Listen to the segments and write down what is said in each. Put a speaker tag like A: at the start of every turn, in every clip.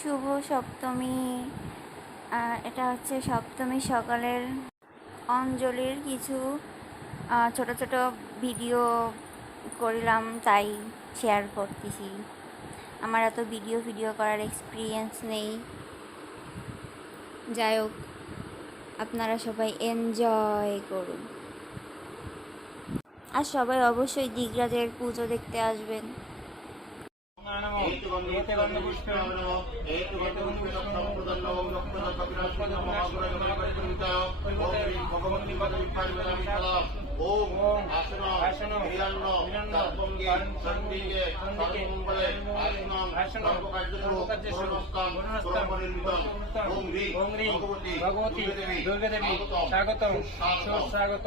A: শুভ সপ্তমী। এটা হচ্ছে সপ্তমী সকালের অঞ্জলির কিছু ছোট ছোট ভিডিও করলাম, তাই শেয়ার করতেছি। আমার এত ভিডিও ভিডিও করার এক্সপিরিয়েন্স নেই। যাই হোক, আপনারা সবাই এনজয় করুন। আর সবাই অবশ্যই দিগরাজের পুজো দেখতে আসবেন।
B: ওম আসন হিরণ্য তৎপঙ্গে সন্দিকে সর্বমঙ্গলে আসনং সর্বকার্যেষু পূর্ণস্কাম পরমনির্মিতং ওম হ্রি ভগবতী
C: স্বাগতম সুস্বাগত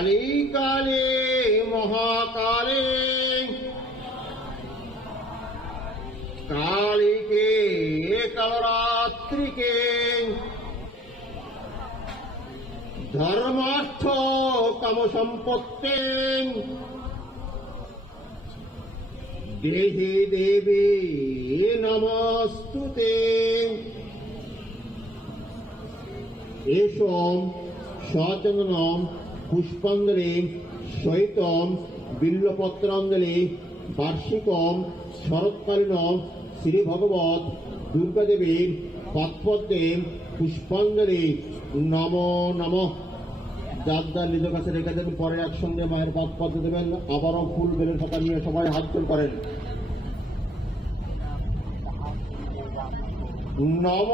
B: কালী কালে মহাকালে। কালীকে কালরাত্রিকে ধর্মার্থ কাম সম্পত্তি দেহে দেবী নমস্তুতে। এসম সচন্দনম পুষ্পাঞ্জলি সহিতম বিল্লপত্রাঞ্জলি, বার্ষিকম শরৎকালীনম শ্রী ভগবত দুর্গাদেবীর পৎপদ্মে পুষ্পাঞ্জলি। নম নম। যার যার নিজ কাছে রেখে দেবেন, পরে একসঙ্গে মায়ের পৎপদ্ম দেবেন, আবারও ফুল বেলের পাতা নিয়ে সবাই হাত করেন। নম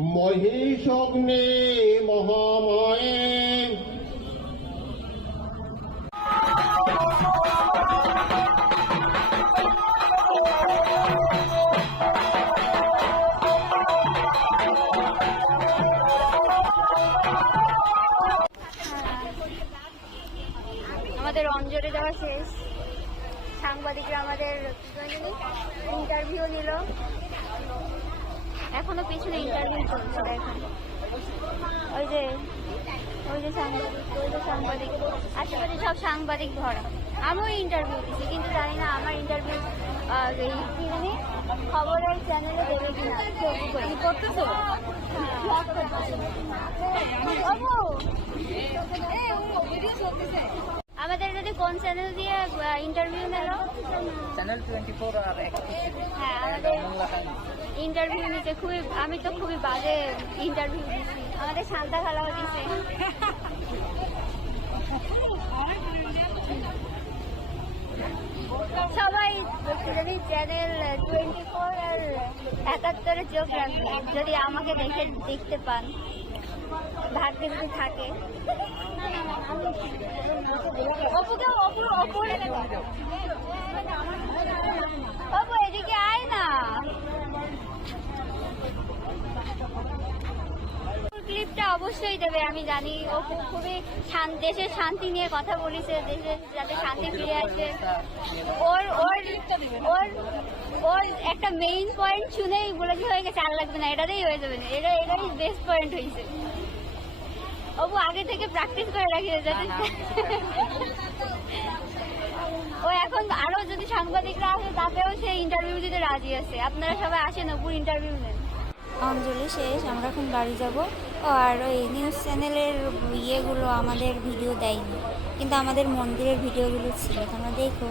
B: মহিষগ্নে মহামায়ে।
A: আমাদের অঞ্জলি দেওয়া শেষ। সাংবাদিকরা আমাদের ইন্টারভিউ নিল। এখনও পিছনে ইন্টারভিউ চলছে এখন ওই যে ওই যে সাংবাদিক ওই যে সাংবাদিক। আশেপাশে সব সাংবাদিক ভরা। আমিও ইন্টারভিউ দিচ্ছি কিন্তু জানি না আমার ইন্টারভিউ এই কি জানি খবরের চ্যানেলে দেবে কিনা করতেছো? কোন চ্যানেল দিয়ে ইন্টারভিউ নিল
C: চ্যানেল টোয়েন্টি ফোর আর
A: হ্যাঁ আমাদের ইন্টারভিউ নিতে খুবই আমি তো খুবই বাজে ইন্টারভিউ দিচ্ছি আমাদের শান্তা খালাও দিচ্ছে সবাই যদি চ্যানেল টোয়েন্টি ফোর আর একাত্তরে চোখ রাখবে যদি আমাকে দেখে দেখতে পান। ভাগ্যে যদি থাকে। ক্লিপটা অবশ্যই দেবে, আমি জানি। ও খুবই দেশের শান্তি নিয়ে কথা বলেছে দেশের যাতে শান্তি ফিরে আসে। ওর ওর ওর ওর একটা মেইন পয়েন্ট শুনেই বলেছে, হয়ে গেছে, আর লাগবে না। এটাতেই হয়ে যাবে না। এটা এটাই বেস্ট পয়েন্ট হয়েছে অবু আগে থেকে প্র্যাকটিস করে রাখি যাতে ও এখন আরও যদি সাংবাদিকরা আসে, তাতেও সে ইন্টারভিউ দিতে রাজি আছে। আপনারা সবাই আসেন, অপুর ইন্টারভিউ নেন। অঞ্জলি শেষ, আমরা এখন বাড়ি যাব।
D: আর ওই নিউজ চ্যানেলের ইয়েগুলো আমাদের ভিডিও দেয়নি। কিন্তু আমাদের মন্দিরের ভিডিওগুলো ছিল, তোমরা দেখো।